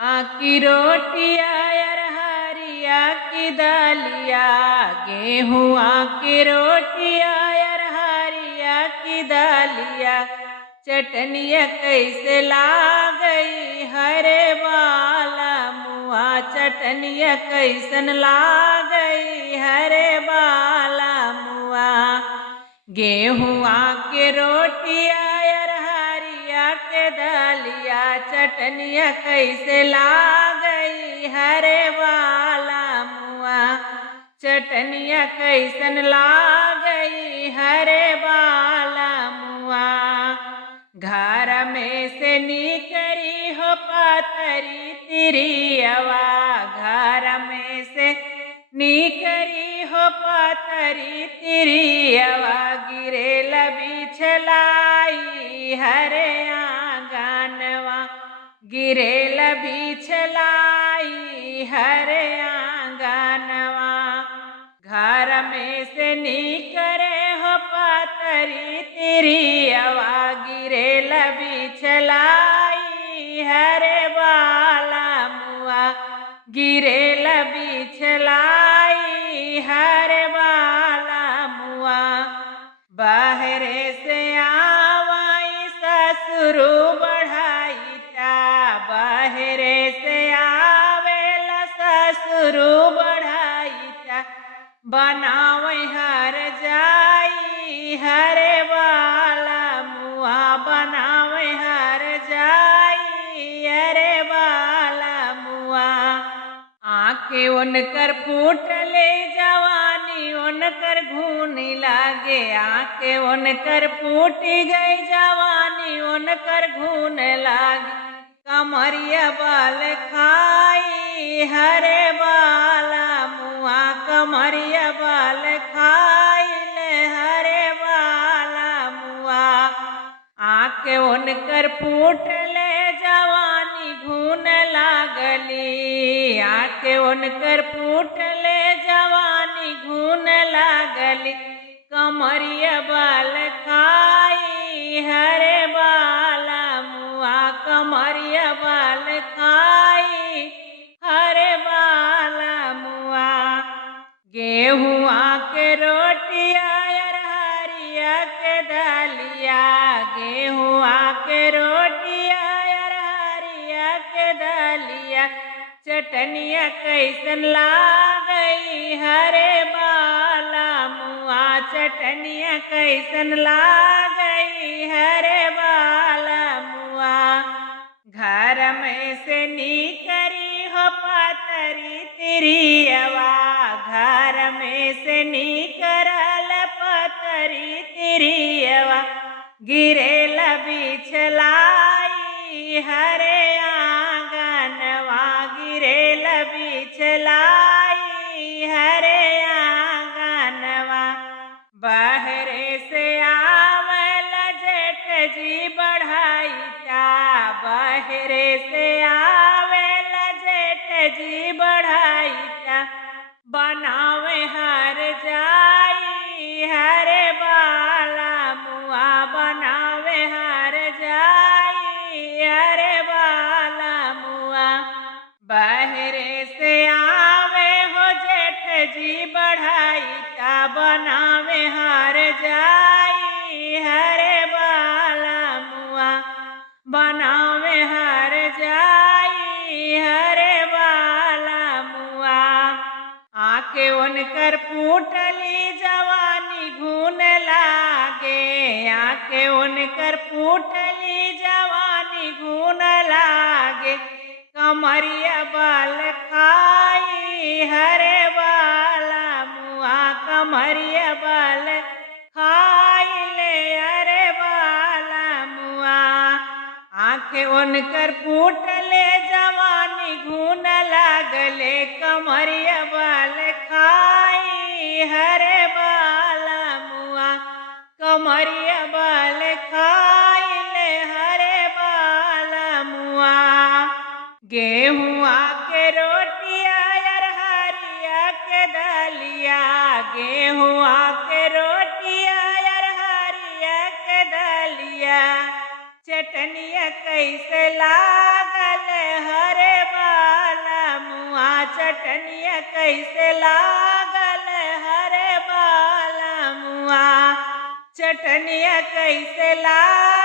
आकी रोटिया अरहरिया की दालिया, गेहुआ की रोटिया अरहरिया की दालिया, चटनिया कैसे लागई हरे बाला मुआ, चटनिया कैसन लागई हरे बाला मुआ। गेहुआ के रोटिया अरहरिया के दालिया, चटनिया कैसे लागई हरे बाला मुआ, चटनिया कैसन लागई हरे बाला मुआ। घर में से निकरी हो पातरी तिरियवा, घर में से निकरी हो पातरी तिरियवा, गिरेल बिछलाई हरे आंगनवा, गिरेल बिछलाई हरे आंगनवा। घर में से निकरे हो पातरी तिरियवा, गिरेल बिछलाई हरे बाला मुआ, गिरेल बिछलाई हरे बाला मुआ। बाहरे से आवाई ससुरु बढ़ाईता, बाहरे से आवेला ससुरु बढ़ाईता, बनावे हर जाई हरे बाला मुआ, बनावे हर जाई हरे बाला मुआ। आँखें उनकर फूटले जवानी उनकर घूनी लागे, आँखें उनकर फूट गई जवानी उनकर घून लागे, कमरिया बाल खाई हरे बाला मुआ, कमरिया बाल खाइले हरे बाला मुआ। आँखें उनकर फूटले जवानी घून लागली, आँखें उनकर फूटले जवानी घून लागली, कमरिया बाल खाई हरे बाला मुआ, कमरिया बाल खाई हरे बाला मुआ। गेहुआ के रोटिया अरहरिया के दालिया, गेहुआ के रोटिया अरहरिया के दालिया, चटनिया कैसन लागई हरे बाला मुआ, चटनिया कैसन लागई हरे बाला मुआ। घर में से निकरी हो पातरी तिरियवा, घर में से निकरल पातरी तिरियवा, गिरेल बिछलाई हरे आंगनवा, गिरेल बिछलाई हरे आंगनवा। बाहरे से आवेला जेठ जी बढ़ाईता, बाहरे से आवेला जेठ जी बढ़ाईता, बनावे हर जाई हरे बाला मुआ, बनावे हर जाई हरे बाला मुआ। बाहरे से आवे हो जेठ जी बढ़ाईता, बनावे हर जाई हरे बाला मुआ, बनावे हर जाई हरे बाला मुआ। आँखें उनकर फूटली जवानी घून लागे, आँखें उनकर फूटली जवानी घून लागे, कमरिया बाल खाई हरे बाला मुआ, कमरिया बाल खाइले हरे बाला मुआ। आँखें उनकर फूटले जवानी घून लागले, कमरिया बाल खाई हरे बाला मुआ, कमरिया बाल खाइले हरे बाला मुआ। गेहुआ के रोटिया अरहरिया के दालिया, गेहुआ के रोटिया अरहरिया के दालिया, चटनिया कैसे लागल हरे चटनिया कैसे लागल हरे बालमुआ चटनिया कैसे लागल